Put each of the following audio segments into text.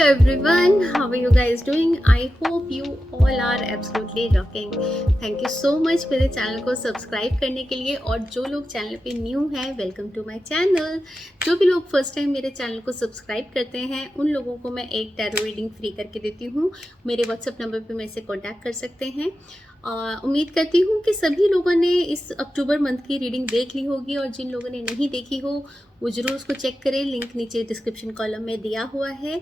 Hello everyone, how are you guys doing? I hope you all are absolutely rocking. Thank you so much मेरे channel को subscribe करने के लिए, और जो लोग चैनल पे न्यू हैं, वेलकम टू माय चैनल। जो भी लोग फर्स्ट टाइम मेरे चैनल को सब्सक्राइब करते हैं उन लोगों को मैं एक टैरो रीडिंग फ्री करके देती हूँ। मेरे व्हाट्सएप नंबर पे मेरे से कॉन्टैक्ट कर सकते हैं। उम्मीद करती हूँ कि सभी लोगों ने इस अक्टूबर मंथ की रीडिंग देख ली होगी, और जिन लोगों ने नहीं देखी हो वो ज़रूर उसको चेक करें। लिंक नीचे डिस्क्रिप्शन कॉलम में दिया हुआ है।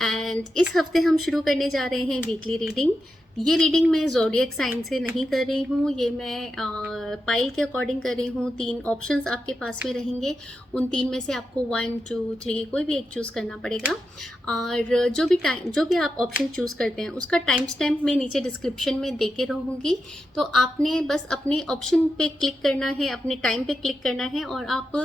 एंड इस हफ्ते हम शुरू करने जा रहे हैं वीकली रीडिंग। ये रीडिंग मैं ज़ोडिएक साइन से नहीं कर रही हूँ, ये मैं पाइल के अकॉर्डिंग कर रही हूँ। 3 ऑप्शंस आपके पास में रहेंगे, उन 3 में से आपको 1, 2, 3 कोई भी एक चूज़ करना पड़ेगा। और जो भी आप ऑप्शन चूज़ करते हैं उसका टाइम स्टैम्प मैं नीचे डिस्क्रिप्शन में दे के रहूँगी। तो आपने बस अपने ऑप्शन पे क्लिक करना है, अपने टाइम पे क्लिक करना है, और आप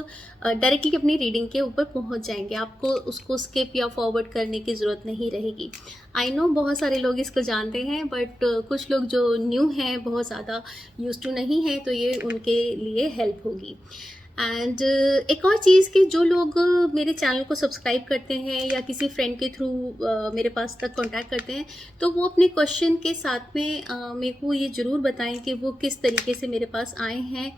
डायरेक्टली अपनी रीडिंग के ऊपर पहुँच जाएंगे। आपको उसको स्किप या फॉरवर्ड करने की ज़रूरत नहीं रहेगी। आई नो बहुत सारे लोग इसको जानते हैं, बट कुछ लोग जो न्यू हैं, बहुत ज़्यादा यूज टू नहीं है, तो ये उनके लिए हेल्प होगी। एंड एक और चीज़ कि जो लोग मेरे चैनल को सब्सक्राइब करते हैं या किसी फ्रेंड के थ्रू मेरे पास तक कांटेक्ट करते हैं, तो वो अपने क्वेश्चन के साथ में मेरे को ये ज़रूर बताएं कि वो किस तरीके से मेरे पास आए हैं।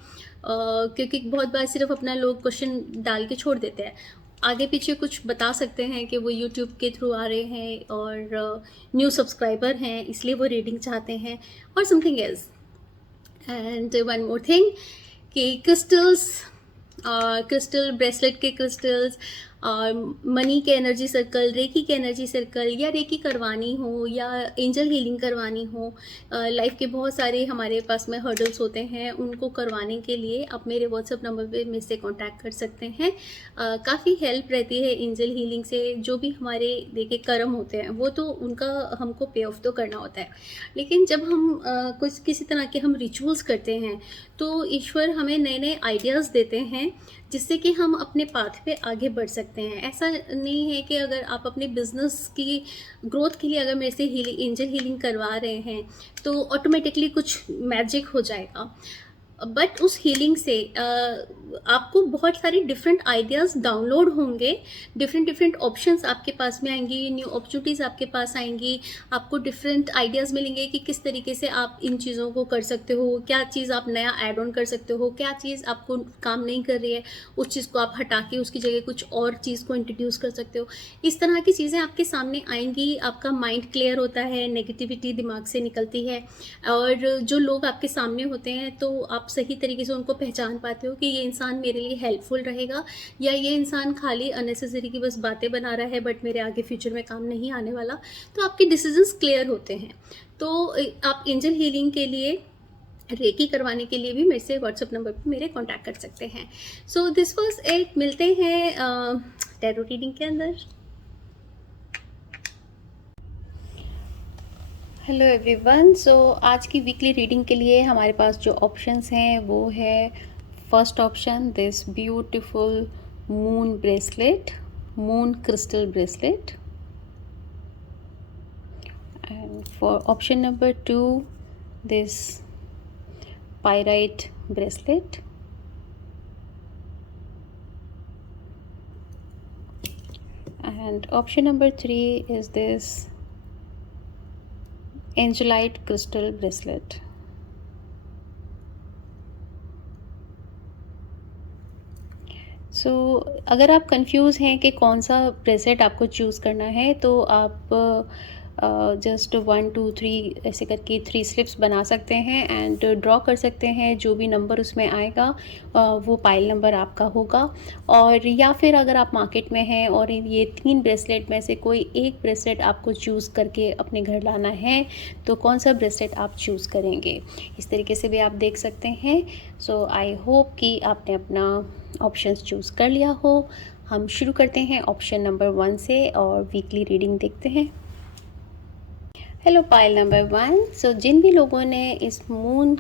क्योंकि बहुत बार सिर्फ अपना लोग क्वेश्चन डाल के छोड़ देते हैं, आगे पीछे कुछ बता सकते हैं कि वो यूट्यूब के थ्रू आ रहे हैं और न्यू सब्सक्राइबर हैं, इसलिए वो रीडिंग चाहते हैं, और something else. And one more thing कि क्रिस्टल ब्रेसलेट के क्रिस्टल्स और मनी के एनर्जी सर्कल, रेकी के एनर्जी सर्कल, या रेकी करवानी हो या एंजल हीलिंग करवानी हो, लाइफ के बहुत सारे हमारे पास में हर्डल्स होते हैं, उनको करवाने के लिए आप मेरे व्हाट्सएप नंबर पे मेरे से कांटेक्ट कर सकते हैं। काफ़ी हेल्प रहती है एंजल हीलिंग से। जो भी हमारे देखिए कर्म होते हैं वो तो उनका हमको पे ऑफ तो करना होता है, लेकिन जब हम कुछ किसी तरह के हम रिचुअल्स करते हैं तो ईश्वर हमें नए नए आइडियाज़ देते हैं, जिससे कि हम अपने पाथ पे आगे बढ़ सकते हैं। ऐसा नहीं है कि अगर आप अपने बिजनेस की ग्रोथ के लिए अगर मेरे से एंजल हीलिंग करवा रहे हैं तो ऑटोमेटिकली कुछ मैजिक हो जाएगा, बट उस हीलिंग से आपको बहुत सारी डिफरेंट आइडियाज़ डाउनलोड होंगे, डिफरेंट ऑप्शंस आपके पास में आएंगी, न्यू अपॉर्चुनिटीज़ आपके पास आएंगी। आपको डिफरेंट आइडियाज़ मिलेंगे कि किस तरीके से आप इन चीज़ों को कर सकते हो, क्या चीज़ आप नया ऐड ऑन कर सकते हो, क्या चीज़ आपको काम नहीं कर रही है उस चीज़ को आप हटा के उसकी जगह कुछ और चीज़ को इंट्रोड्यूस कर सकते हो। इस तरह की चीज़ें आपके सामने आएंगी। आपका माइंड क्लियर होता है, नेगेटिविटी दिमाग से निकलती है, और जो लोग आपके सामने होते हैं तो आप सही तरीके से उनको पहचान पाते हो कि ये इंसान मेरे लिए हेल्पफुल रहेगा, या ये इंसान खाली अननेसेसरी की बस बातें बना रहा है बट मेरे आगे फ्यूचर में काम नहीं आने वाला। तो आपके डिसीजंस क्लियर होते हैं। तो आप एंजल हीलिंग के लिए, रेकी करवाने के लिए भी मेरे से व्हाट्सएप नंबर पर मेरे कांटेक्ट कर सकते हैं। सो दिस वाज इट। मिलते हैं टैरो रीडिंग के अंदर। Hello everyone. सो आज की वीकली रीडिंग के लिए हमारे पास जो ऑप्शंस हैं वो है, first option this beautiful moon bracelet, moon crystal bracelet, and for option number 2 this pyrite bracelet, and option number 3 is this angelite crystal bracelet. सो अगर आप कंफ्यूज हैं कि कौन सा ब्रेसलेट आपको चूज़ करना है, तो आप जस्ट 1, 2, 3 ऐसे करके 3 स्लिप्स बना सकते हैं एंड ड्रॉ कर सकते हैं। जो भी नंबर उसमें आएगा वो पाइल नंबर आपका होगा। और या फिर अगर आप मार्केट में हैं और ये 3 ब्रेसलेट में से कोई एक ब्रेसलेट आपको चूज़ करके अपने घर लाना है, तो कौन सा ब्रेसलेट आप चूज़ करेंगे, इस तरीके से भी आप देख सकते हैं। सो आई होप कि आपने अपना ऑप्शंस चूज़ कर लिया हो। हम शुरू करते हैं ऑप्शन नंबर 1 से और वीकली रीडिंग देखते हैं। Hello pile number 1। सो जिन भी लोगों ने इस मून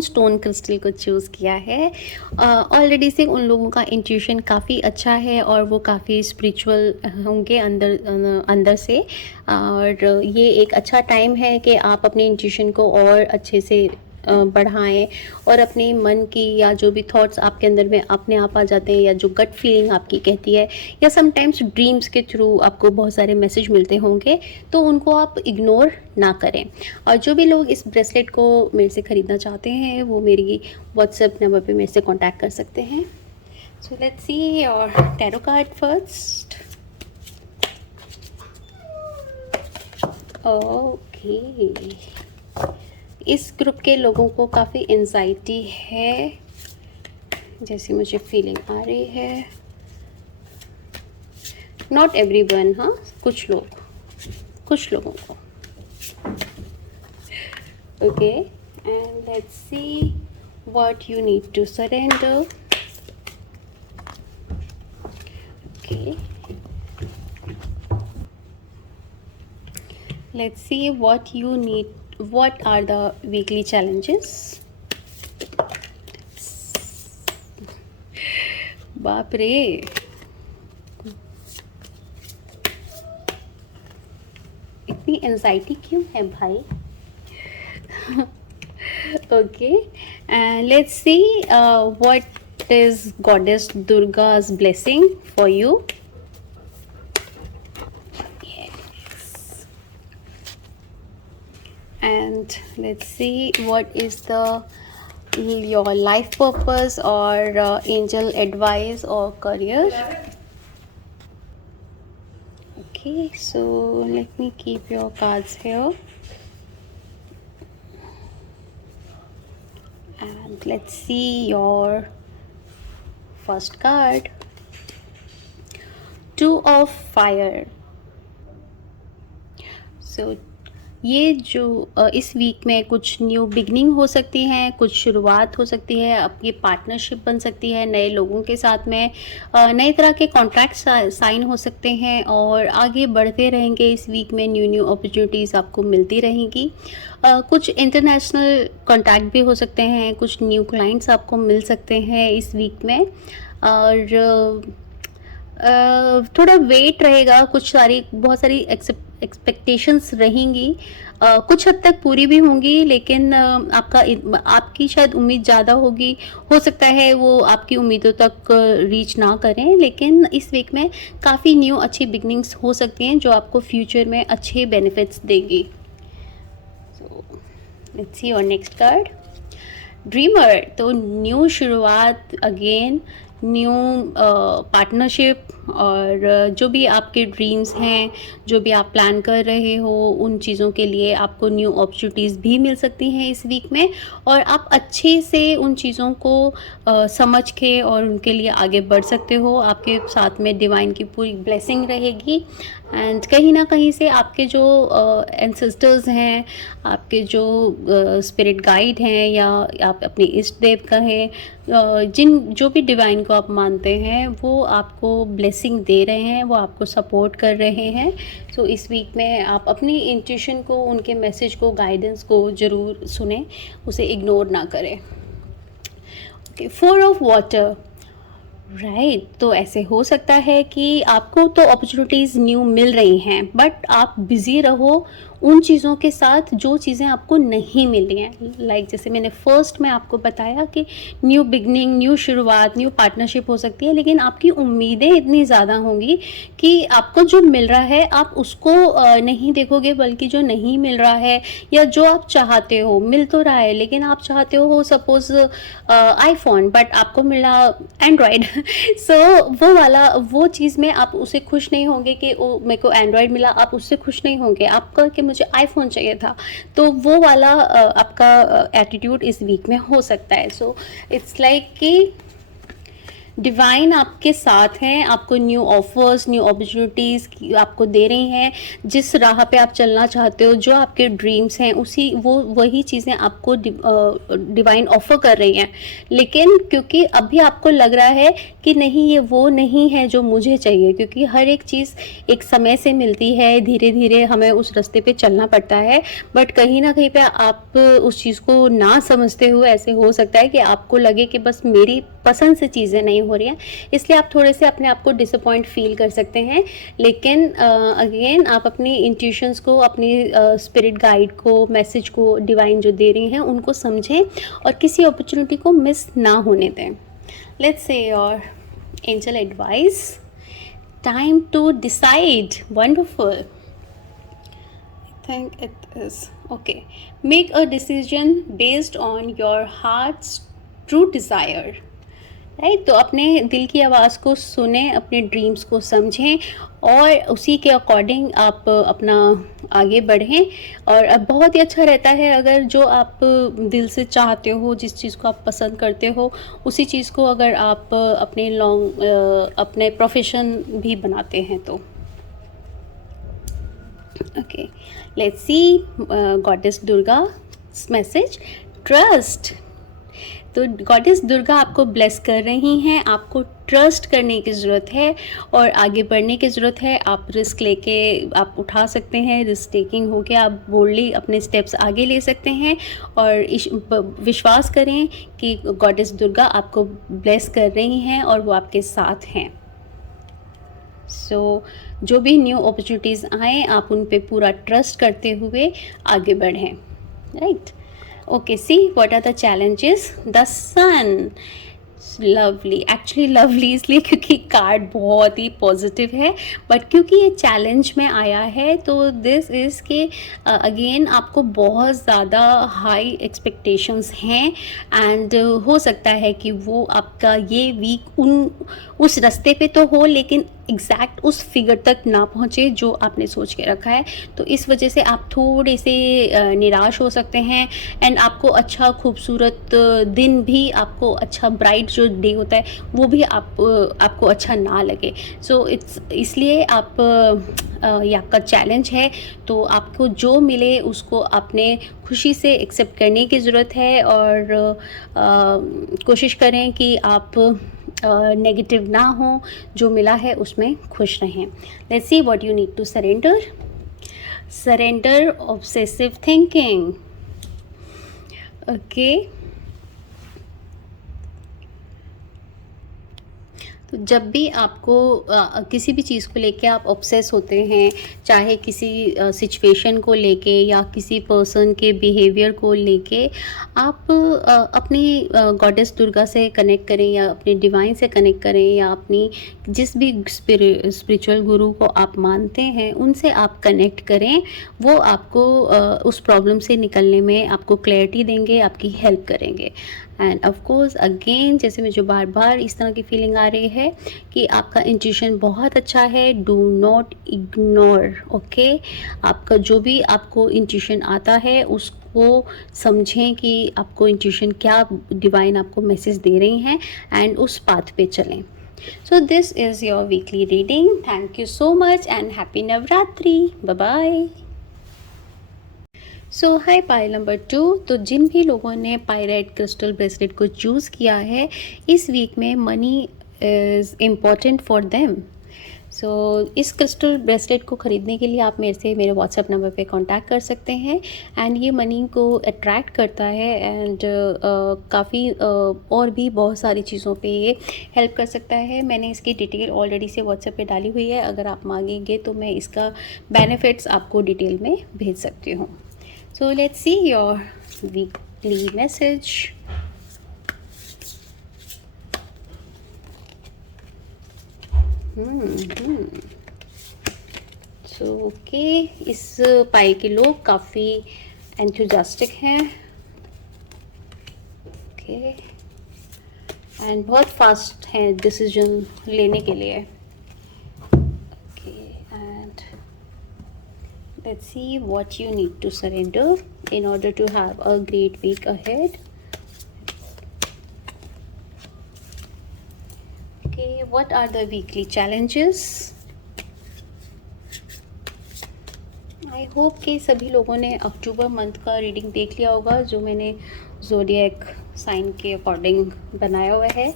स्टोन क्रिस्टल को चूज़ किया है, ऑलरेडी से उन लोगों का इंट्यूशन काफ़ी अच्छा है और वो काफ़ी स्पिरिचुअल होंगे अंदर से। और ये एक अच्छा टाइम है कि आप अपने इंट्यूशन को और अच्छे से बढ़ाएं और अपने मन की या जो भी थॉट्स आपके अंदर में अपने आप आ जाते हैं, या जो गट फीलिंग आपकी कहती है, या समटाइम्स ड्रीम्स के थ्रू आपको बहुत सारे मैसेज मिलते होंगे, तो उनको आप इग्नोर ना करें। और जो भी लोग इस ब्रेसलेट को मेरे से ख़रीदना चाहते हैं वो मेरी व्हाट्सएप नंबर पे मेरे से कांटेक्ट कर सकते हैं। सो let's see your tarot card first. Okay, इस ग्रुप के लोगों को काफ़ी एंजाइटी है जैसी मुझे फीलिंग आ रही है। नॉट एवरीवन, हाँ, कुछ लोगों को। Okay, and let's see what you need to surrender. Okay, let's see what are the weekly challenges. बाप रे, इतनी एंजाइटी क्यों है भाई? Okay, and let's see what is goddess Durga's blessing for you. And let's see what is your life purpose or angel advice or career. Okay, so let me keep your cards here, and let's see your first card, Two of Fire. So ये जो इस week में कुछ new beginning हो सकती हैं, कुछ शुरुआत हो सकती है, आपकी पार्टनरशिप बन सकती है नए लोगों के साथ में, नए तरह के कॉन्ट्रैक्ट साइन हो सकते हैं और आगे बढ़ते रहेंगे। इस वीक में न्यू अपॉर्चुनिटीज़ आपको मिलती रहेंगी। कुछ इंटरनेशनल कॉन्टैक्ट भी हो सकते हैं, कुछ न्यू क्लाइंट्स आपको मिल सकते हैं इस वीक में, और थोड़ा वेट रहेगा, बहुत सारी एक्सपेक्टेशंस रहेंगी, कुछ हद तक पूरी भी होंगी, लेकिन आपकी शायद उम्मीद ज़्यादा होगी, हो सकता है वो आपकी उम्मीदों तक रीच ना करें, लेकिन इस वीक में काफ़ी न्यू अच्छी बिगनिंग्स हो सकती हैं जो आपको फ्यूचर में अच्छे बेनिफिट्स देंगी। सो let's see your next card, dreamer. तो न्यू शुरुआत, अगेन न्यू पार्टनरशिप, और जो भी आपके ड्रीम्स हैं, जो भी आप प्लान कर रहे हो, उन चीज़ों के लिए आपको न्यू अपॉर्चुनिटीज़ भी मिल सकती हैं इस वीक में, और आप अच्छे से उन चीज़ों को समझ के और उनके लिए आगे बढ़ सकते हो। आपके साथ में डिवाइन की पूरी ब्लेसिंग रहेगी, एंड कहीं ना कहीं से आपके जो एंसेस्टर्स हैं, आपके जो स्पिरिट गाइड हैं, या आप अपने इष्ट देव कहें, जो भी डिवाइन को आप मानते हैं, वो आपको ब्लेसिंग दे रहे हैं, वो आपको सपोर्ट कर रहे हैं। सो इस वीक में आप अपनी इंट्यूशन को, उनके मैसेज को, गाइडेंस को ज़रूर सुने, उसे इग्नोर ना करें। Okay, 4 of water, right. तो ऐसे हो सकता है कि आपको तो अपॉर्चुनिटीज़ न्यू मिल रही हैं, बट आप बिज़ी रहो उन चीज़ों के साथ जो चीज़ें आपको नहीं मिल रही हैं। लाइक जैसे मैंने फर्स्ट में आपको बताया कि न्यू बिगनिंग, न्यू शुरुआत, न्यू पार्टनरशिप हो सकती है, लेकिन आपकी उम्मीदें इतनी ज़्यादा होंगी कि आपको जो मिल रहा है आप उसको नहीं देखोगे, बल्कि जो नहीं मिल रहा है या जो आप चाहते हो, मिल तो रहा है, लेकिन आप चाहते हो सपोज़ आईफोन, बट आपको मिला एंड्रॉयड। सो वो चीज़ में आप उसे खुश नहीं होंगे कि मेरे को एंड्रॉयड मिला, आप उससे खुश नहीं होंगे, आपका कि मुझे आईफोन चाहिए था। तो वो वाला आपका एटीट्यूड इस वीक में हो सकता है। सो इट्स लाइक कि डिवाइन आपके साथ हैं, आपको न्यू ऑफर्स, न्यू अपॉर्चुनिटीज़ आपको दे रही हैं। जिस राह पे आप चलना चाहते हो, जो आपके ड्रीम्स हैं, वही चीज़ें आपको डिवाइन ऑफर कर रही हैं। लेकिन क्योंकि अभी आपको लग रहा है कि नहीं, ये वो नहीं है जो मुझे चाहिए, क्योंकि हर एक चीज़ एक समय से मिलती है, धीरे धीरे हमें उस रास्ते पे चलना पड़ता है। बट कहीं ना कहीं पे आप उस चीज़ को ना समझते हुए ऐसे हो सकता है कि आपको लगे कि बस मेरी पसंद से चीज़ें नहीं नहीं हो रही है, इसलिए आप थोड़े से अपने आप को डिसअपॉइंट फील कर सकते हैं। लेकिन अगेन आप अपनी इंट्यूशंस को, अपनी स्पिरिट गाइड को, मैसेज को डिवाइन जो दे रही हैं उनको समझें और किसी अपॉर्चुनिटी को मिस ना होने दें। Let's see your angel advice. Time to decide. Wonderful. think it is okay. Make a decision based on your heart's true desire. Right, तो अपने दिल की आवाज़ को सुने, अपने ड्रीम्स को समझें और उसी के अकॉर्डिंग आप अपना आगे बढ़ें। और अब बहुत ही अच्छा रहता है अगर जो आप दिल से चाहते हो, जिस चीज़ को आप पसंद करते हो, उसी चीज़ को अगर आप अपने प्रोफेशन भी बनाते हैं तो। Okay, let's see goddess Durga's message. Trust. तो गॉडेस दुर्गा आपको ब्लेस कर रही हैं, आपको ट्रस्ट करने की ज़रूरत है और आगे बढ़ने की ज़रूरत है। आप रिस्क लेके आप उठा सकते हैं, रिस्क टेकिंग हो के आप बोल्डली अपने स्टेप्स आगे ले सकते हैं और विश्वास करें कि गॉडेस दुर्गा आपको ब्लेस कर रही हैं और वो आपके साथ हैं। जो भी न्यू अपॉर्चुनिटीज़ आएँ आप उन पे पूरा ट्रस्ट करते हुए आगे बढ़ें। Right, okay, see what are the challenges. The sun, lovely, actually lovely इसलिए क्योंकि कार्ड बहुत ही पॉजिटिव है, बट क्योंकि ये चैलेंज में आया है तो दिस इज़ के अगेन आपको बहुत ज़्यादा हाई एक्सपेक्टेशंस हैं एंड हो सकता है कि वो आपका ये वीक उस रास्ते पे तो हो लेकिन एग्जैक्ट उस फिगर तक ना पहुँचे जो आपने सोच के रखा है। तो इस वजह से आप थोड़े से निराश हो सकते हैं एंड आपको अच्छा खूबसूरत दिन भी, आपको अच्छा ब्राइट जो डे होता है वो भी आपको अच्छा ना लगे। सो इसलिए आप ये आपका चैलेंज है, तो आपको जो मिले उसको अपने खुशी से एक्सेप्ट करने की ज़रूरत है और कोशिश करें कि आप नेगेटिव ना हो, जो मिला है उसमें खुश रहें। Let's see what you need to surrender. Surrender obsessive thinking. Okay, तो जब भी आपको किसी भी चीज़ को लेके आप ऑब्सेस होते हैं, चाहे किसी सिचुएशन को लेके या किसी पर्सन के बिहेवियर को लेके, आप अपनी गॉडेस दुर्गा से कनेक्ट करें या अपने डिवाइन से कनेक्ट करें या अपनी जिस भी स्पिरिचुअल गुरु को आप मानते हैं उनसे आप कनेक्ट करें। वो आपको उस प्रॉब्लम से निकलने में आपको क्लैरिटी देंगे, आपकी हेल्प करेंगे। एंड ऑफ कोर्स अगेन जैसे मुझे बार बार इस तरह की फीलिंग आ रही है कि आपका इंट्यूशन बहुत अच्छा है, डू नॉट इग्नोर। ओके, आपका जो भी आपको इंट्यूशन आता है उसको समझें कि आपको इंट्यूशन क्या डिवाइन आपको मैसेज दे रही हैं एंड उस पाथ पे चलें। So this is your weekly reading. Thank you so much and happy Navratri. Bye bye. So hi Payal number 2। तो जिन भी लोगों ने पायराइट क्रिस्टल ब्रेसलेट को चूज़ किया है, इस वीक में money is important for them. So इस क्रिस्टल ब्रेसलेट को ख़रीदने के लिए आप मेरे व्हाट्सएप नंबर पे कांटेक्ट कर सकते हैं एंड ये मनी को अट्रैक्ट करता है एंड काफ़ी और भी बहुत सारी चीज़ों पे ये हेल्प कर सकता है। मैंने इसकी डिटेल ऑलरेडी से व्हाट्सएप पे डाली हुई है, अगर आप मांगेंगे तो मैं इसका बेनिफिट्स आपको डिटेल में भेज सकती हूँ। So let's see your weekly message. So okay, इस पाई के लोग काफ़ी एंथुजियास्टिक हैं। ओके, एंड बहुत फास्ट हैं डिसीजन लेने के लिए। Let's see what you need to surrender in order to have a great week ahead. Okay, what are the weekly challenges? I hope कि सभी लोगों ने अक्टूबर मंथ का रीडिंग देख लिया होगा जो मैंने ज़ोडिएक साइन के अकॉर्डिंग बनाया हुआ है।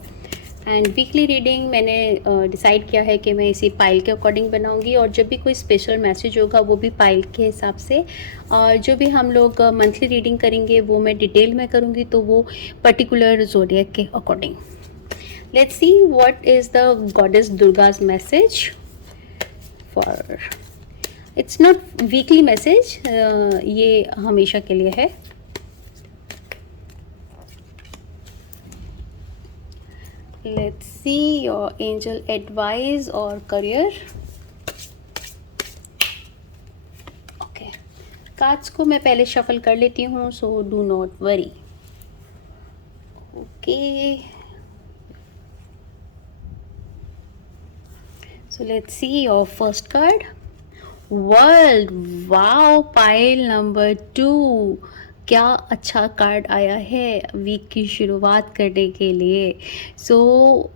एंड वीकली रीडिंग मैंने डिसाइड किया है कि मैं इसी पाइल के अकॉर्डिंग बनाऊंगी और जब भी कोई स्पेशल मैसेज होगा वो भी पाइल के हिसाब से, और जो भी हम लोग मंथली रीडिंग करेंगे वो मैं डिटेल में करूंगी तो वो पर्टिकुलर ज़ोडिएक के according. Let's see what is the goddess Durga's message for. It's not weekly message, ये हमेशा के लिए है. Let's see your angel advice or career. Okay, cards को मैं पहले शफल कर लेती हूँ, so do not worry. Okay, so let's see your first card. World. Wow, pile number 2. क्या अच्छा कार्ड आया है वीक की शुरुआत करने के लिए. सो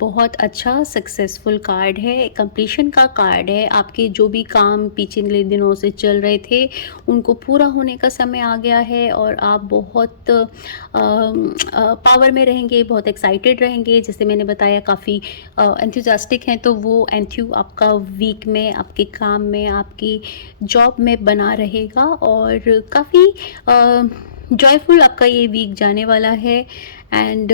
बहुत अच्छा सक्सेसफुल कार्ड है, कंप्लीशन का कार्ड है. आपके जो भी काम पिछले दिनों से चल रहे थे उनको पूरा होने का समय आ गया है और आप बहुत पावर में रहेंगे, बहुत एक्साइटेड रहेंगे. जैसे मैंने बताया काफ़ी एंथुजियास्टिक हैं, तो वो एंथ्यू आपका वीक में, आपके काम में, आपकी जॉब में बना रहेगा और काफ़ी जॉयफुल आपका ये वीक जाने वाला है. एंड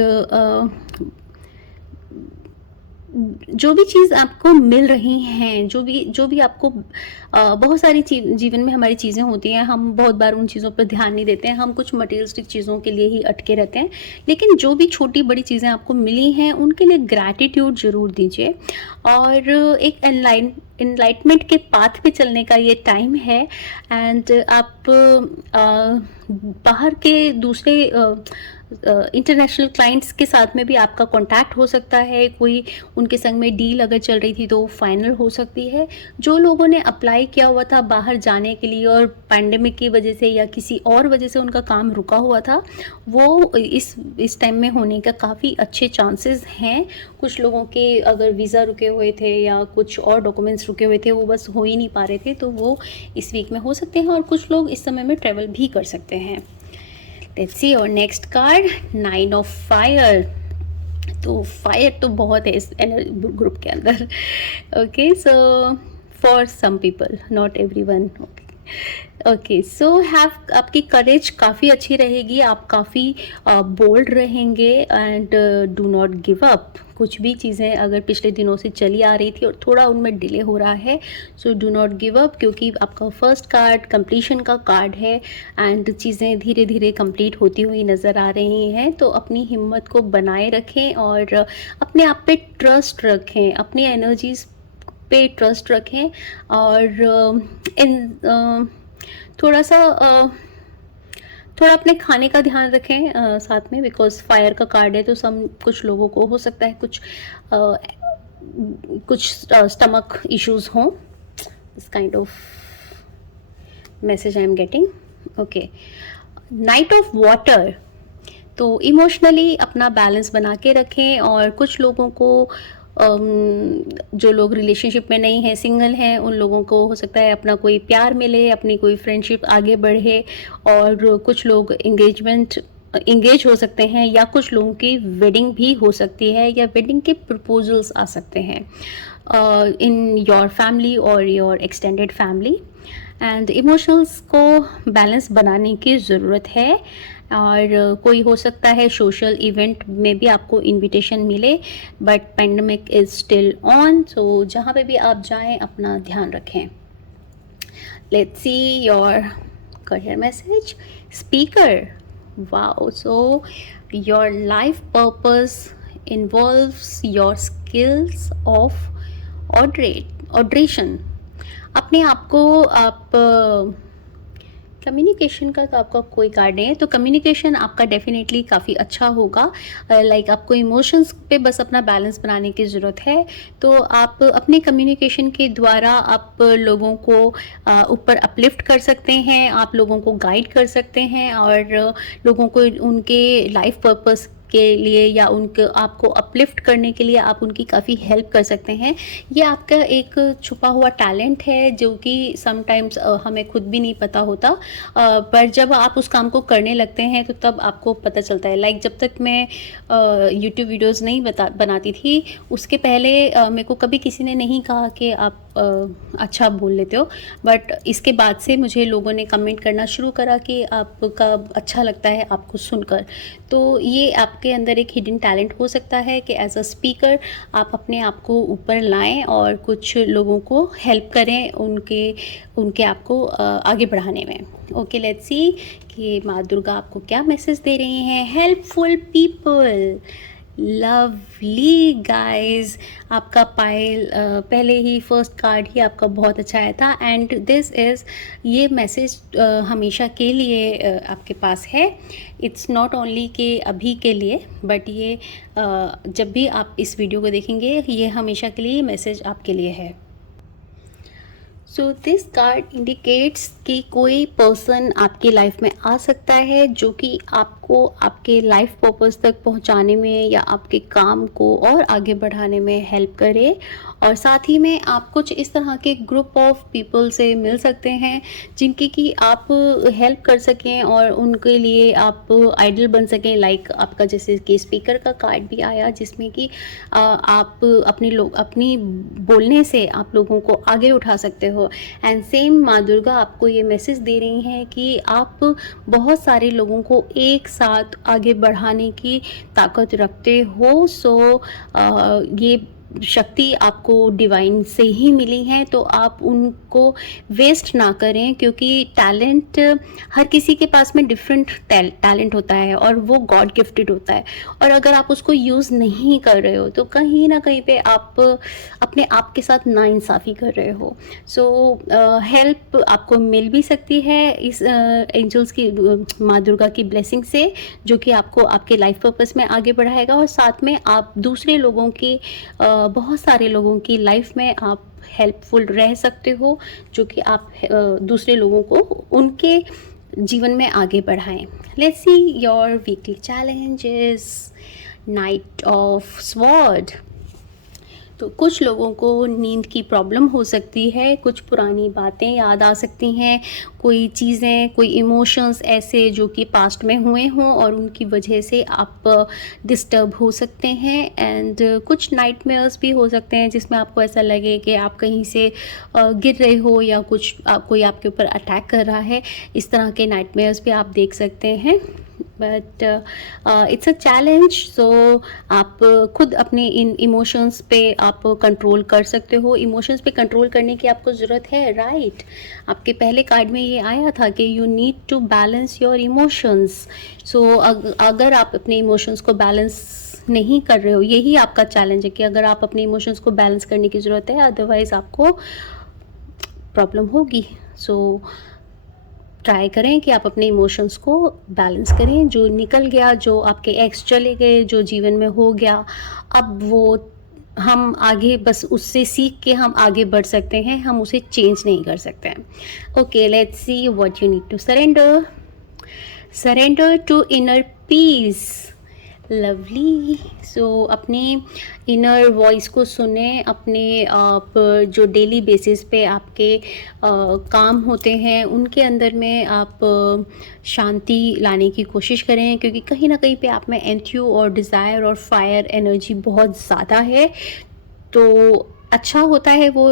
जो भी चीज़ आपको मिल रही हैं, जो भी आपको बहुत सारी जीवन में हमारी चीज़ें होती हैं, हम बहुत बार उन चीज़ों पर ध्यान नहीं देते हैं. हम कुछ मटेरियलिस्टिक चीज़ों के लिए ही अटके रहते हैं. लेकिन जो भी छोटी बड़ी चीज़ें आपको मिली हैं उनके लिए ग्रैटिट्यूड ज़रूर दीजिए और एक एनलाइटमेंट के पाथ पे चलने का ये टाइम है. एंड आप बाहर के दूसरे इंटरनेशनल क्लाइंट्स के साथ में भी आपका कांटेक्ट हो सकता है. कोई उनके संग में डील अगर चल रही थी तो फाइनल हो सकती है. जो लोगों ने अप्लाई किया हुआ था बाहर जाने के लिए और पैंडेमिक की वजह से या किसी और वजह से उनका काम रुका हुआ था, वो इस टाइम में होने का काफ़ी अच्छे चांसेस हैं. कुछ लोगों के अगर वीज़ा रुके हुए थे या कुछ और डॉक्यूमेंट्स रुके हुए थे, वो बस हो ही नहीं पा रहे थे, तो वो इस वीक में हो सकते हैं. और कुछ लोग इस समय में ट्रैवल भी कर सकते हैं. Let's see your next card, 9 of fire. तो फायर तो बहुत है इस ग्रुप के अंदर. Okay, so for some people, not everyone. Okay, so आपकी करेज काफ़ी अच्छी रहेगी. आप काफ़ी बोल्ड रहेंगे and do not give up. कुछ भी चीज़ें अगर पिछले दिनों से चली आ रही थी और थोड़ा उनमें डिले हो रहा है, so do not give up, क्योंकि आपका फर्स्ट कार्ड कंप्लीशन का कार्ड है एंड चीज़ें धीरे धीरे कंप्लीट होती हुई नज़र आ रही हैं. तो अपनी हिम्मत को बनाए रखें और अपने आप पे ट्रस्ट रखें, अपनी एनर्जीज पे ट्रस्ट रखें और थोड़ा अपने खाने का ध्यान रखें साथ में, बिकॉज फायर का कार्ड है. तो कुछ लोगों को हो सकता है कुछ स्टमक इश्यूज हों. This kind of message I am getting. Okay, night of water. तो इमोशनली अपना बैलेंस बना के रखें. और कुछ लोगों को जो लोग रिलेशनशिप में नहीं हैं, सिंगल हैं, उन लोगों को हो सकता है अपना कोई प्यार मिले, अपनी कोई फ्रेंडशिप आगे बढ़े. और कुछ लोग इंगेज हो सकते हैं या कुछ लोगों की वेडिंग भी हो सकती है या वेडिंग के प्रपोजल्स आ सकते हैं इन योर फैमिली और your extended family. And emotions को बैलेंस बनाने की ज़रूरत है. और कोई हो सकता है सोशल इवेंट में भी आपको इनविटेशन मिले, but pandemic is still on. So जहाँ पे भी आप जाएं अपना ध्यान रखें. Let's see your career message. Speaker. Wow, so your life purpose involves your skills of adoration. अपने आप को आप कम्युनिकेशन का तो आपका कोई कार्ड नहीं है, तो कम्युनिकेशन आपका डेफिनेटली काफ़ी अच्छा होगा. लाइक आपको इमोशंस पे बस अपना बैलेंस बनाने की ज़रूरत है. तो आप अपने कम्युनिकेशन के द्वारा आप लोगों को ऊपर अपलिफ्ट कर सकते हैं, आप लोगों को गाइड कर सकते हैं और लोगों को उनके लाइफ पर्पस के लिए या आपको अपलिफ्ट करने के लिए आप उनकी काफ़ी हेल्प कर सकते हैं. ये आपका एक छुपा हुआ टैलेंट है जो कि समटाइम्स हमें खुद भी नहीं पता होता, पर जब आप उस काम को करने लगते हैं तो तब आपको पता चलता है. लाइक जब तक मैं यूट्यूब वीडियोज़ नहीं बनाती थी, उसके पहले मेरे को कभी किसी ने नहीं कहा कि आप अच्छा बोल लेते हो, बट इसके बाद से मुझे लोगों ने कमेंट करना शुरू करा कि आपका अच्छा लगता है आपको सुनकर। तो ये आपके अंदर एक हिडन टैलेंट हो सकता है कि एज अ स्पीकर आप अपने आप को ऊपर लाएं और कुछ लोगों को हेल्प करें उनके उनके आप को आगे बढ़ाने में। ओके, लेट्स सी कि माँ दुर्गा आपको क्या मैसेज दे रही हैं। Helpful people, lovely guys. आपका पाइल पहले ही फर्स्ट कार्ड ही आपका बहुत अच्छा आया था, एंड दिस इज़, ये मैसेज हमेशा के लिए आपके पास है। इट्स नॉट ओनली कि अभी के लिए, बट ये जब भी आप इस वीडियो को देखेंगे ये हमेशा के लिए मैसेज आपके लिए है। सो दिस कार्ड इंडिकेट्स कि कोई पर्सन आपकी लाइफ में आ सकता है जो कि आपको आपके लाइफ पर्पस तक पहुंचाने में या आपके काम को और आगे बढ़ाने में हेल्प करे। और साथ ही में आप कुछ इस तरह के ग्रुप ऑफ पीपल से मिल सकते हैं जिनकी कि आप हेल्प कर सकें और उनके लिए आप आइडल बन सकें। लाइक आपका जैसे कि स्पीकर का कार्ड भी आया जिसमें कि आप अपनी बोलने से आप लोगों को आगे उठा सकते हो। एंड सेम माँ दुर्गा आपको ये मैसेज दे रही हैं कि आप बहुत सारे लोगों को एक साथ आगे बढ़ाने की ताकत रखते हो। सो ये शक्ति आपको डिवाइन से ही मिली है, तो आप उनको वेस्ट ना करें, क्योंकि टैलेंट हर किसी के पास में डिफरेंट टैलेंट होता है और वो गॉड गिफ्टेड होता है। और अगर आप उसको यूज़ नहीं कर रहे हो तो कहीं ना कहीं पे आप अपने आप के साथ नाइंसाफ़ी कर रहे हो। सो हेल्प आपको मिल भी सकती है इस एंजल्स की, माँ दुर्गा की ब्लेसिंग से, जो कि आपको आपके लाइफ पर्पस में आगे बढ़ाएगा। और साथ में आप दूसरे लोगों की बहुत सारे लोगों की लाइफ में आप हेल्पफुल रह सकते हो, जो कि आप दूसरे लोगों को उनके जीवन में आगे बढ़ाएं। Let's see your weekly challenges. Night of sword. तो कुछ लोगों को नींद की प्रॉब्लम हो सकती है, कुछ पुरानी बातें याद आ सकती हैं, कोई चीज़ें, कोई इमोशंस ऐसे जो कि पास्ट में हुए हों और उनकी वजह से आप डिस्टर्ब हो सकते हैं। एंड कुछ नाइटमेयर्स भी हो सकते हैं जिसमें आपको ऐसा लगे कि आप कहीं से गिर रहे हो या कुछ कोई आपके ऊपर अटैक कर रहा है। इस तरह के नाइटमेयर्स भी आप देख सकते हैं, बट इट्स अ चैलेंज। सो आप खुद अपने इन इमोशंस पे आप कंट्रोल कर सकते हो। इमोशंस पे कंट्रोल करने की आपको ज़रूरत है, राइट। आपके पहले कार्ड में ये आया था कि you need to balance your emotions. So अगर आप अपने इमोशंस को बैलेंस नहीं कर रहे हो, यही आपका चैलेंज है कि अगर आप अपने इमोशंस को बैलेंस करने की ज़रूरत है, अदरवाइज़ आपको प्रॉब्लम होगी। सो ट्राई करें कि आप अपने इमोशंस को बैलेंस करें। जो निकल गया, जो आपके एक्स चले गए, जो जीवन में हो गया, अब वो हम आगे बस उससे सीख के हम आगे बढ़ सकते हैं, हम उसे चेंज नहीं कर सकते हैं। Okay, let's see what you need to surrender. Surrender to inner peace. Lovely. So अपने इनर वॉइस को सुने। अपने आप जो डेली बेसिस पे आपके काम होते हैं उनके अंदर में आप शांति लाने की कोशिश करें, क्योंकि कहीं ना कहीं पे आप में एंथ्यू और डिज़ायर और फायर एनर्जी बहुत ज़्यादा है। तो अच्छा होता है वो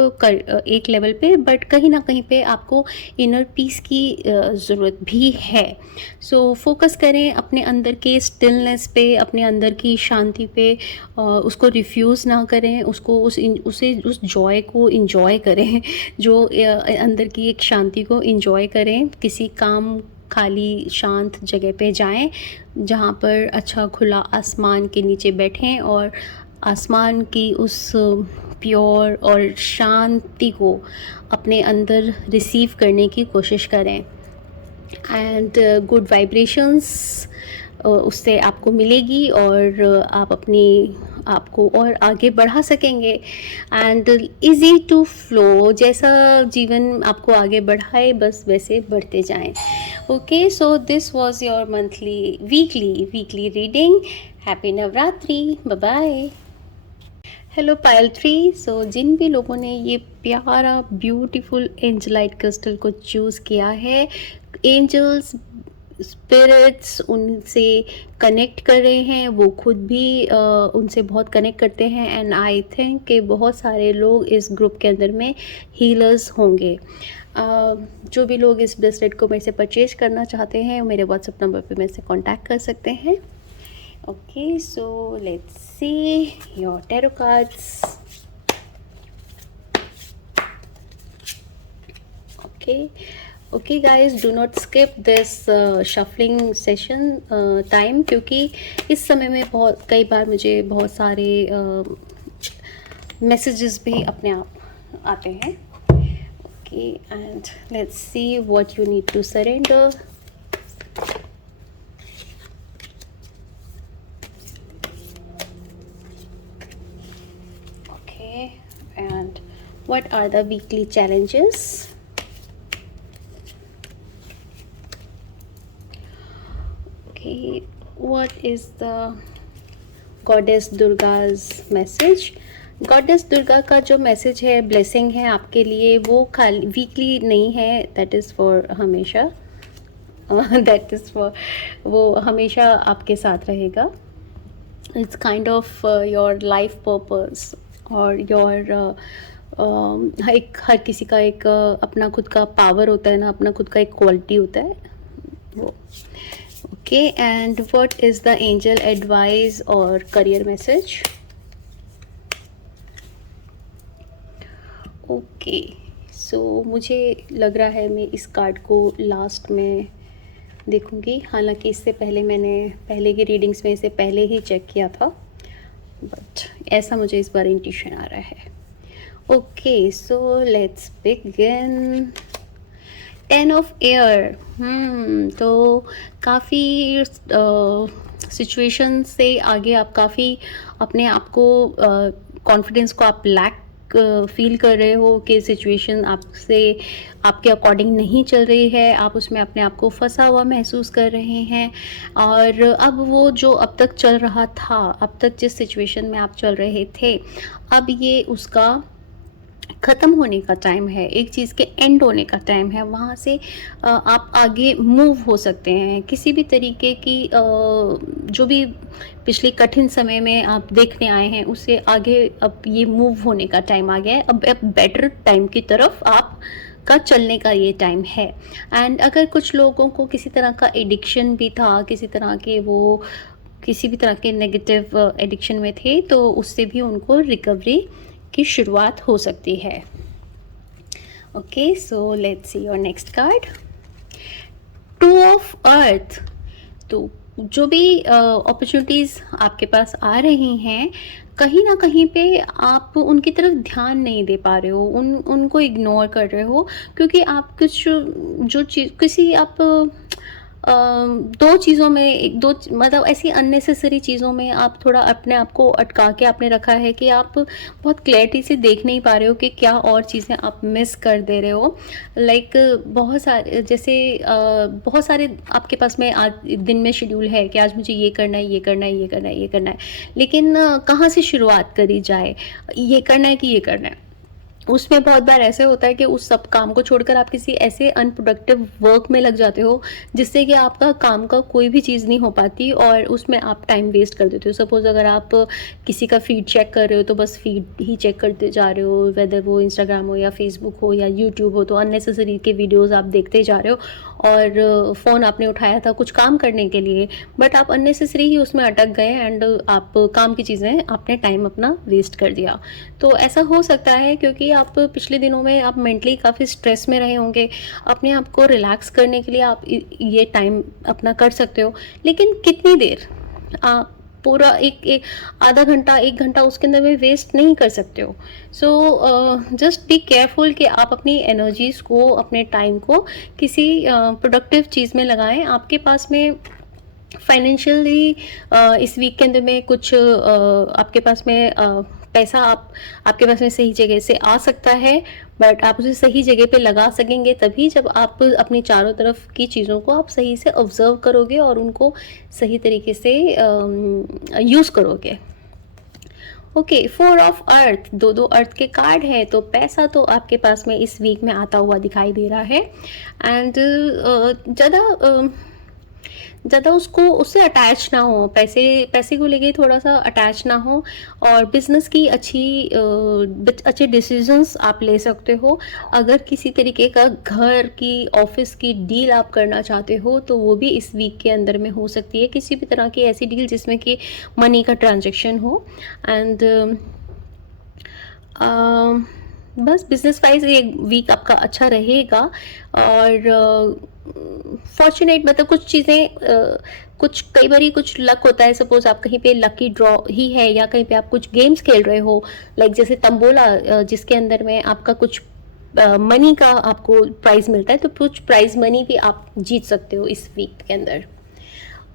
एक लेवल पे, बट कहीं ना कहीं पे आपको इनर पीस की ज़रूरत भी है। सो फोकस करें अपने अंदर के स्टिलनेस पे, अपने अंदर की शांति पे। उसको रिफ्यूज़ ना करें, उसको उस जॉय को इंजॉय करें जो अंदर की एक शांति को इंजॉय करें। किसी काम खाली शांत जगह पे जाएं जहाँ पर अच्छा खुला आसमान के नीचे बैठें और आसमान की उस प्योर और शांति को अपने अंदर रिसीव करने की कोशिश करें। एंड गुड वाइब्रेशंस उससे आपको मिलेगी और आप अपनी आपको और आगे बढ़ा सकेंगे। एंड इजी टू फ्लो, जैसा जीवन आपको आगे बढ़ाए बस वैसे बढ़ते जाएं। Okay, so this was your weekly reading. Happy Navratri, bye bye. Hello Payal 3। So जिन भी लोगों ने ये प्यारा ब्यूटीफुल एंजलाइट क्रिस्टल को चूज़ किया है, एंजल्स स्पिरिट्स उनसे कनेक्ट कर रहे हैं, वो खुद भी उनसे बहुत कनेक्ट करते हैं। एंड आई थिंक कि बहुत सारे लोग इस ग्रुप के अंदर में हीलर्स होंगे। जो भी लोग इस ब्रेसलेट को मेरे से परचेज करना चाहते हैं, मेरे व्हाट्सएप नंबर पे मेरे से कांटेक्ट कर सकते हैं। Okay, so let's see your tarot cards. Okay guys, do not skip this shuffling session time, क्योंकि इस समय में कई बार मुझे बहुत सारे मैसेजेस भी अपने आप आते हैं। Okay, and let's see what you need to surrender. Okay, and what are the weekly challenges? What is the Goddess Durga's message? Goddess Durga का जो मैसेज है, ब्लेसिंग है आपके लिए, वो खाली वीकली नहीं है, दैट इज़ फॉर हमेशा। दैट इज़ फॉर, वो हमेशा आपके साथ रहेगा। It's kind of your life purpose और योर हर किसी का एक अपना खुद का पावर होता है ना, अपना खुद का एक क्वालिटी होता है वो। Okay, and what is the angel advice or career message? Okay, so मुझे लग रहा है मैं इस कार्ड को लास्ट में देखूंगी, हालांकि इससे पहले मैंने पहले की रीडिंग्स में इसे पहले ही चेक किया था, बट ऐसा मुझे इस बार इंट्यूशन आ रहा है। Okay, so let's begin. 10 of air. तो काफ़ी सिचुएशन से आगे आप काफ़ी अपने आप को कॉन्फिडेंस को आप लैक फील कर रहे हो कि सिचुएशन आपसे आपके अकॉर्डिंग नहीं चल रही है, आप उसमें अपने आप को फंसा हुआ महसूस कर रहे हैं। और अब वो जो अब तक चल रहा था, अब तक जिस सिचुएशन में आप चल रहे थे, अब ये उसका ख़त्म होने का टाइम है, एक चीज़ के एंड होने का टाइम है। वहाँ से आप आगे मूव हो सकते हैं। किसी भी तरीके की जो भी पिछले कठिन समय में आप देखने आए हैं, उससे आगे अब ये मूव होने का टाइम आ गया है। अब बेटर टाइम की तरफ आप का चलने का ये टाइम है। एंड अगर कुछ लोगों को किसी तरह का एडिक्शन भी था, किसी तरह के वो किसी भी तरह के नेगेटिव एडिक्शन में थे, तो उससे भी उनको रिकवरी की शुरुआत हो सकती है। Okay, so let's see your next card, 2 of earth. तो जो भी अपॉर्चुनिटीज़ आपके पास आ रही हैं, कहीं ना कहीं पे आप उनकी तरफ ध्यान नहीं दे पा रहे हो, उनको इग्नोर कर रहे हो, क्योंकि आप कुछ जो चीज़ किसी आप दो चीज़ों में मतलब ऐसी अननेसेसरी चीज़ों में आप थोड़ा अपने आप को अटका के आपने रखा है कि आप बहुत क्लैरिटी से देख नहीं पा रहे हो कि क्या और चीज़ें आप मिस कर दे रहे हो। लाइक बहुत सारे जैसे बहुत सारे आपके पास में आज दिन में शेड्यूल है कि आज मुझे ये करना है, ये करना है, ये करना है, ये करना है, लेकिन कहाँ से शुरुआत करी जाए, ये करना है कि ये करना है। उसमें बहुत बार ऐसे होता है कि उस सब काम को छोड़कर आप किसी ऐसे अनप्रोडक्टिव वर्क में लग जाते हो जिससे कि आपका काम का कोई भी चीज़ नहीं हो पाती और उसमें आप टाइम वेस्ट कर देते हो। सपोज़ अगर आप किसी का फीड चेक कर रहे हो तो बस फीड ही चेक करते जा रहे हो, वेदर वो इंस्टाग्राम हो या फेसबुक हो या यूट्यूब हो, तो अननेसेसरी के वीडियोज़ आप देखते जा रहे हो। और फ़ोन आपने उठाया था कुछ काम करने के लिए, बट आप अननेसेसरी ही उसमें अटक गए एंड आप काम की चीज़ें आपने टाइम अपना वेस्ट कर दिया। तो ऐसा हो सकता है क्योंकि आप पिछले दिनों में आप मेंटली काफ़ी स्ट्रेस में रहे होंगे। अपने आप को रिलैक्स करने के लिए आप ये टाइम अपना कर सकते हो, लेकिन कितनी देर? आप पूरा एक आधा घंटा, 1 घंटा उसके अंदर में वेस्ट नहीं कर सकते हो। सो जस्ट बी केयरफुल कि आप अपनी एनर्जीज़ को, अपने टाइम को किसी प्रोडक्टिव चीज़ में लगाएं। आपके पास में फाइनेंशियली इस वीक के अंदर में कुछ आपके पास में पैसा आपके पास में सही जगह से आ सकता है, बट आप उसे सही जगह पे लगा सकेंगे तभी जब आप अपनी चारों तरफ की चीज़ों को आप सही से ऑब्जर्व करोगे और उनको सही तरीके से यूज़ करोगे। ओके, 4 ऑफ अर्थ, दो अर्थ के कार्ड है, तो पैसा तो आपके पास में इस वीक में आता हुआ दिखाई दे रहा है। एंड ज़्यादा ज़्यादा उसको उससे अटैच ना हो, पैसे पैसे को लेके थोड़ा सा अटैच ना हो, और बिजनेस की अच्छे डिसीजंस आप ले सकते हो। अगर किसी तरीके का घर की ऑफिस की डील आप करना चाहते हो तो वो भी इस वीक के अंदर में हो सकती है, किसी भी तरह की ऐसी डील जिसमें कि मनी का ट्रांजेक्शन हो। एंड बस बिजनेस वाइज ये वीक आपका अच्छा रहेगा। और फॉर्चुनेट मतलब कुछ चीज़ें कुछ कई बारी कुछ लक होता है, सपोज आप कहीं पे लकी ड्रॉ ही है या कहीं पे आप कुछ गेम्स खेल रहे हो, लाइक जैसे तंबोला, जिसके अंदर में आपका कुछ मनी का आपको प्राइज मिलता है, तो कुछ प्राइज मनी भी आप जीत सकते हो इस वीक के अंदर।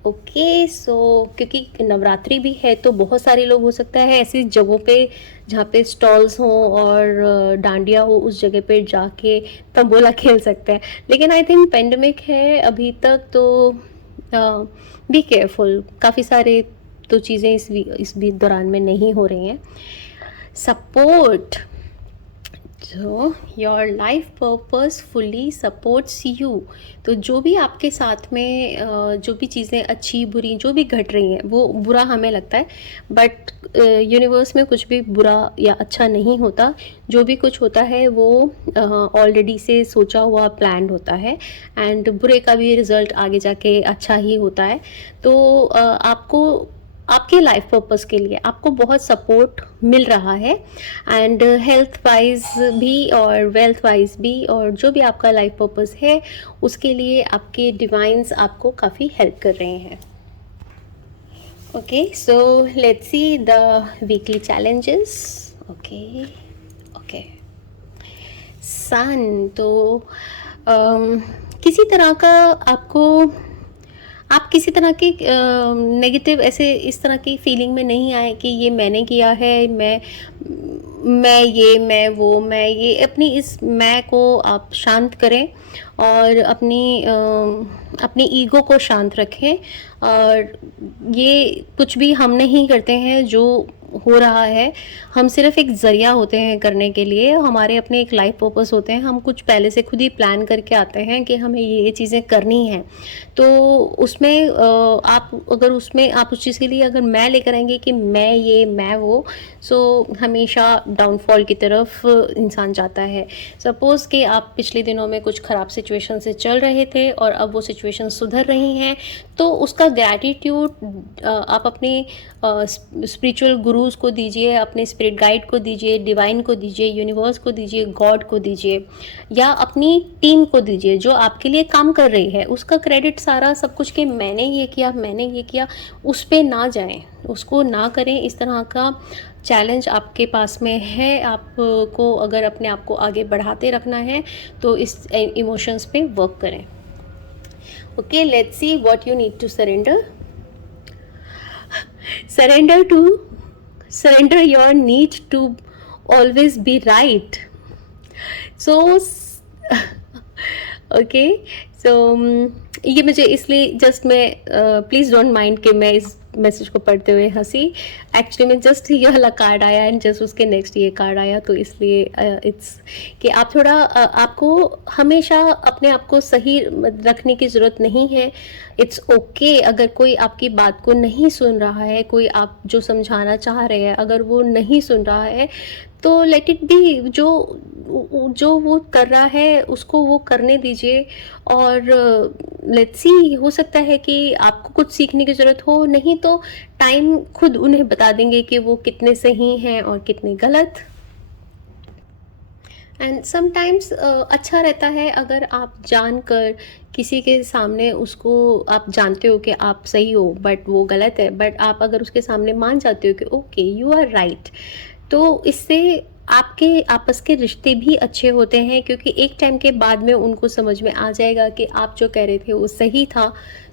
ओके, सो क्योंकि नवरात्रि भी है तो बहुत सारे लोग हो सकता है ऐसी जगहों पे जहाँ पे स्टॉल्स हों और डांडिया हो, उस जगह पे जाके तंबोला खेल सकते हैं। लेकिन आई थिंक पेंडेमिक है अभी तक, तो बी केयरफुल, काफ़ी सारे तो चीज़ें इस भी दौरान में नहीं हो रही हैं। सपोर्ट, तो your life purpose fully supports you. तो जो भी आपके साथ में जो भी चीज़ें अच्छी बुरी जो भी घट रही हैं, वो बुरा हमें लगता है, बट यूनिवर्स में कुछ भी बुरा या अच्छा नहीं होता। जो भी कुछ होता है वो ऑलरेडी से सोचा हुआ प्लान होता है, एंड बुरे का भी रिज़ल्ट आगे जाके अच्छा ही होता है। तो आपको आपके लाइफ पर्पस के लिए आपको बहुत सपोर्ट मिल रहा है, एंड हेल्थ वाइज भी और वेल्थ वाइज भी, और जो भी आपका लाइफ पर्पस है उसके लिए आपके डिवाइन्स आपको काफ़ी हेल्प कर रहे हैं। Okay, so let's see the weekly challenges. Okay okay, sun, तो किसी तरह का आपको आप किसी तरह की नेगेटिव ऐसे इस तरह की फीलिंग में नहीं आए कि ये मैंने किया है, मैं वो, मैं ये, अपनी इस मैं को आप शांत करें और अपनी ईगो को शांत रखें। और ये कुछ भी हम नहीं करते हैं जो हो रहा है, हम सिर्फ एक ज़रिया होते हैं करने के लिए, हमारे अपने एक लाइफ पर्पस होते हैं, हम कुछ पहले से खुद ही प्लान करके आते हैं कि हमें ये चीज़ें करनी हैं। तो उसमें आप उस चीज़ के लिए अगर मैं लेकर आएंगे कि मैं वो, सो हमेशा डाउनफॉल की तरफ इंसान जाता है। सपोज़ कि आप पिछले दिनों में कुछ ख़राब सिचुएशन से चल रहे थे और अब वो सिचुएशन सुधर रही हैं, तो उसका ग्रैटिट्यूड आप अपने स्पिरिचुअल गुरुज़ को दीजिए, अपने स्पिरिट गाइड को दीजिए, डिवाइन को दीजिए, यूनिवर्स को दीजिए, गॉड को दीजिए, या अपनी टीम को दीजिए जो आपके लिए काम कर रही है। उसका क्रेडिट सारा सब कुछ कि मैंने ये किया, उस पे ना जाएं, उसको ना करें। इस तरह का चैलेंज आपके पास में है, आपको अगर अपने आप को आगे बढ़ाते रखना है तो इस इमोशंस पे वर्क करें। Okay, let's see what you need to surrender. Surrender your need to always be right. So okay, so ये मुझे इसलिए जस्ट मैं प्लीज़ डोंट माइंड कि मैं इस मैसेज को पढ़ते हुए हंसी। एक्चुअली में जस्ट ये वाला कार्ड आया एंड जस्ट उसके नेक्स्ट ये कार्ड आया, तो इसलिए इट्स कि आप थोड़ा आपको हमेशा अपने आप को सही रखने की ज़रूरत नहीं है। इट्स ओके अगर कोई आपकी बात को नहीं सुन रहा है, कोई आप जो समझाना चाह रहे हैं अगर वो नहीं सुन रहा है, तो लेट इट बी। जो वो कर रहा है उसको वो करने दीजिए, और लेट्स सी, हो सकता है कि आपको कुछ सीखने की ज़रूरत हो, नहीं तो टाइम खुद उन्हें बता देंगे कि वो कितने सही हैं और कितने गलत। एंड समटाइम्स अच्छा रहता है अगर आप जानकर किसी के सामने उसको, आप जानते हो कि आप सही हो बट वो गलत है, बट आप अगर उसके सामने मान जाते हो कि ओके यू आर राइट, तो इससे आपके आपस के रिश्ते भी अच्छे होते हैं, क्योंकि एक टाइम के बाद में उनको समझ में आ जाएगा कि आप जो कह रहे थे वो सही था।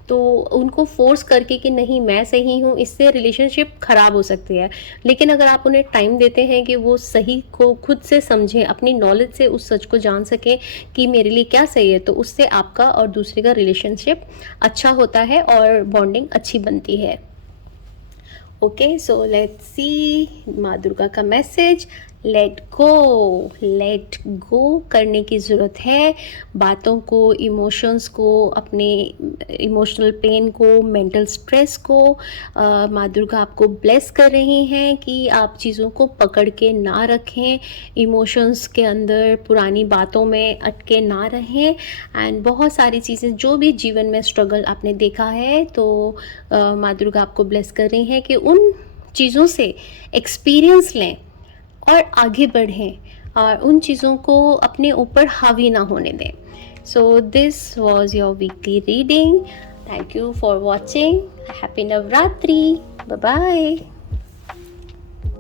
तो उनको फोर्स करके कि नहीं मैं सही हूँ, इससे रिलेशनशिप ख़राब हो सकती है। लेकिन अगर आप उन्हें टाइम देते हैं कि वो सही को खुद से समझें, अपनी नॉलेज से उस सच को जान सकें कि मेरे लिए क्या सही है, तो उससे आपका और दूसरे का रिलेशनशिप अच्छा होता है और बॉन्डिंग अच्छी बनती है। ओके, सो लेट्स सी माँ दुर्गा का मैसेज। लेट गो करने की ज़रूरत है। बातों को, इमोशंस को, अपने इमोशनल पेन को, मेंटल स्ट्रेस को। माँ दुर्गा आपको ब्लेस कर रही हैं कि आप चीज़ों को पकड़ के ना रखें, इमोशंस के अंदर पुरानी बातों में अटके ना रहें। एंड बहुत सारी चीज़ें जो भी जीवन में स्ट्रगल आपने देखा है, तो माँ दुर्गा आपको ब्लेस कर रही हैं कि उन चीज़ों से एक्सपीरियंस लें और आगे बढ़ें और उन चीज़ों को अपने ऊपर हावी ना होने दें। So this was your weekly reading. Thank you for watching. Happy Navratri. Bye bye.